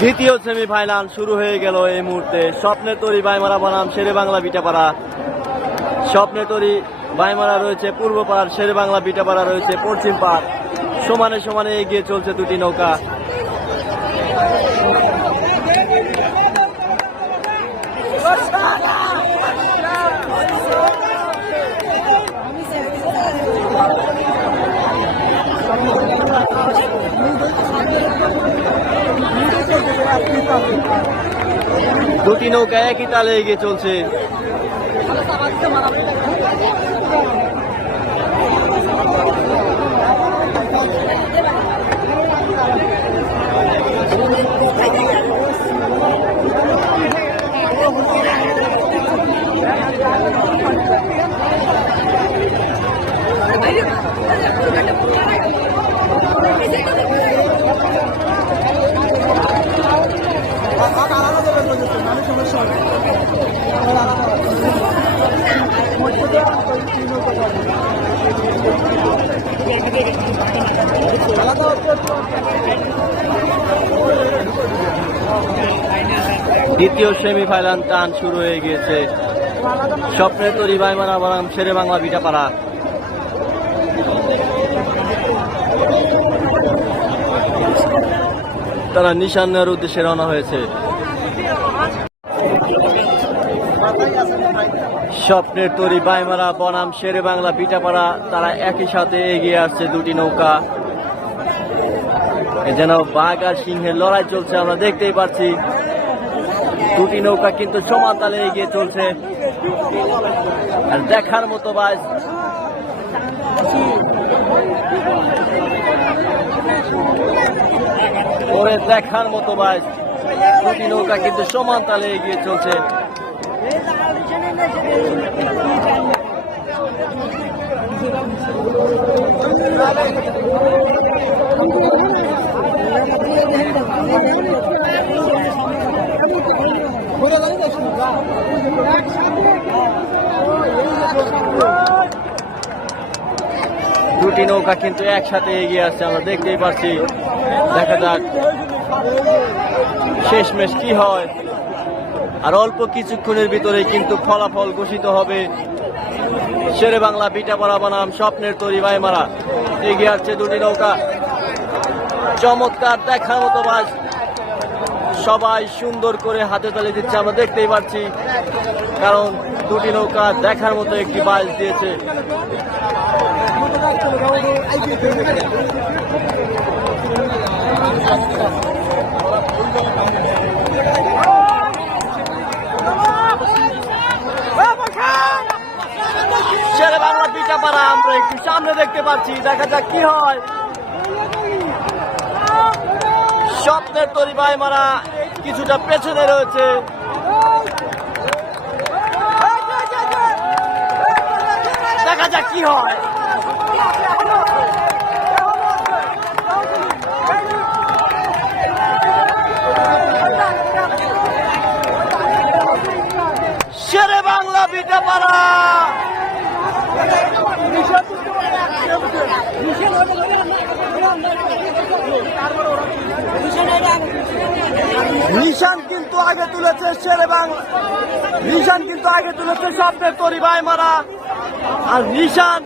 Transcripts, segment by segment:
দ্বিতীয় সেমিফাইনাল শুরু হয়ে গেল এই মুহূর্তে। স্বপ্নের তরি বাইমারা বনাম শেরে বাংলা বিটাপাড়া। স্বপ্নের তরি বাইমারা রয়েছে পূর্ব পাড় শেরে বাংলা বিটাপাড়া, রয়েছে পশ্চিম পাড়। সমানে সমানে এগিয়ে চলছে দুটি নৌকা। দুটি নৌকা একই তালে এগিয়ে চলছে। দ্বিতীয় সেমিফাইনাল টান শুরু হয়ে গিয়েছে। স্বপ্নের তরি বাইমারা বনাম শেরে বাংলা বিটাপাড়া। তারা নিশান নেওয়ার উদ্দেশ্যে রওনা হয়েছে। স্বপ্নের তরি বাইমারা, বনাম শেরে বাংলা বিটাপাড়া তারা একই সাথে এগিয়ে আসছে দুটি নৌকা। যেন বাঘ আর সিংহের লড়াই চলছে, আমরা দেখতেই পাচ্ছি। দুটি নৌকা কিন্তু সমান তালে এগিয়ে চলছে। আর দেখার মতো বাস দেখার মতো বাস দুটি নৌকা কিন্তু সমান তালে এগিয়ে চলছে। দুটি নৌকা কিন্তু একসাথে এগিয়ে আসছে আমরা দেখতেই পাচ্ছি দেখা যাক শেষমেশ কি হয়। আর অল্প কিছুক্ষণের ভিতরে কিন্তু ফলাফল ঘোষিত হবে। শেরে বাংলা বিটাপাড়া বানাম, স্বপ্নের তরি মারা এগিয়ে আসছে দুটি নৌকা। চমৎকার দেখার মতো বাস সবাই সুন্দর করে হাতে তালে দিচ্ছে, আমরা দেখতেই পাচ্ছি। কারণ দুটি নৌকা দেখার মতো একটি বাস দিয়েছে শেরে বাংলা পিঠা পাড়া আমরা একটু সামনে দেখতে পাচ্ছি, দেখা যাক কি হয়। স্বপ্নের তরি ভাই মারা কিছুটা পেছনে রয়েছে। দেখা যাক কি হয় শেরে বাংলা পিঠা পাড়া নিশান কিন্তু আগে তুলেছে শেরে বাংলা নিশান কিন্তু আগে তুলেছে স্বপ্নের তরি মারা। আর নিশান,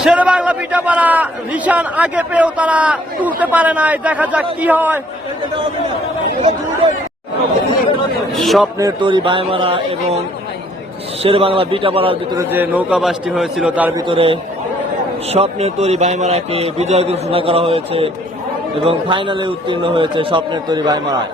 শেরে বাংলা পিঠা পাড়া নিশান আগে পেয়েও তারা তুলতে পারে নাই। দেখা যাক কি হয়। স্বপ্নের তরি বাইমারা এবং শের বাংলা বিটাপাড়ার ভিতরে যে নৌকা বাসটি হয়েছিল, তার ভিতরে স্বপ্নের তৈরি বাইমারাকে বিজয় ঘোষণা করা হয়েছে এবং ফাইনালে উত্তীর্ণ হয়েছে স্বপ্নের তৈরি বাইমারায়